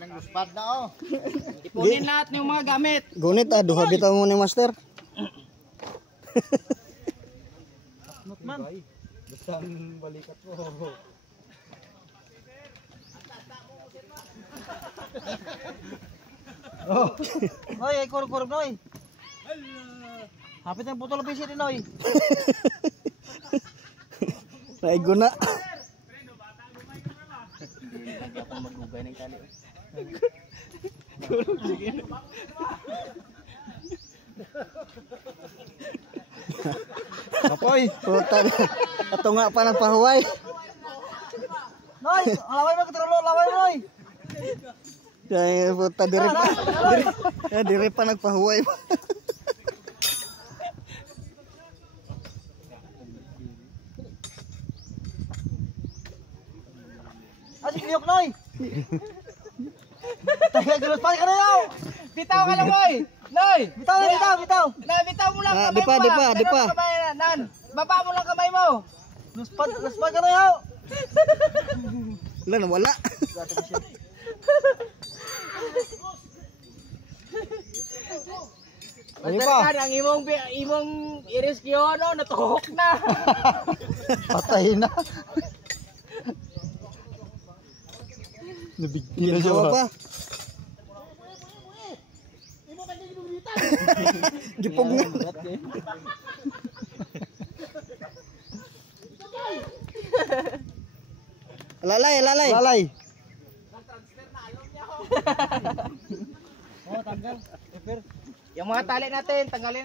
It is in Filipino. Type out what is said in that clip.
Nang luspad na oh. Ipunin lahat ng mga gamit. Gunit duha bitaw mo ni master. Man. Bisang balikat ko. Oh. Oy, ay kurog-kurog noy. Hapit ang putol bisi din noy. Nay guna. Magugay ng tali. Kapoy. Puta. Ato nga pa nagpahuway. Noy, laway mo katrulo, laway noy. Kaya puta diri pa nagpahuway. Asik liok noy. Tayo luspad ka na yaw. Bitaw ka lang, boy. Noy. Bitaw. Noy, bitaw mo lang kamay Dipa. mo. Nan. Baba mo lang kamay mo. Luspad ka na yaw. Wala. Ano pa? Ang imong i-rescue no, natuhok na. Patay na. Nabigyan na siya pa. Gipog na. Lalay. Oh, tanggal. Yung mga tali natin, tanggalin.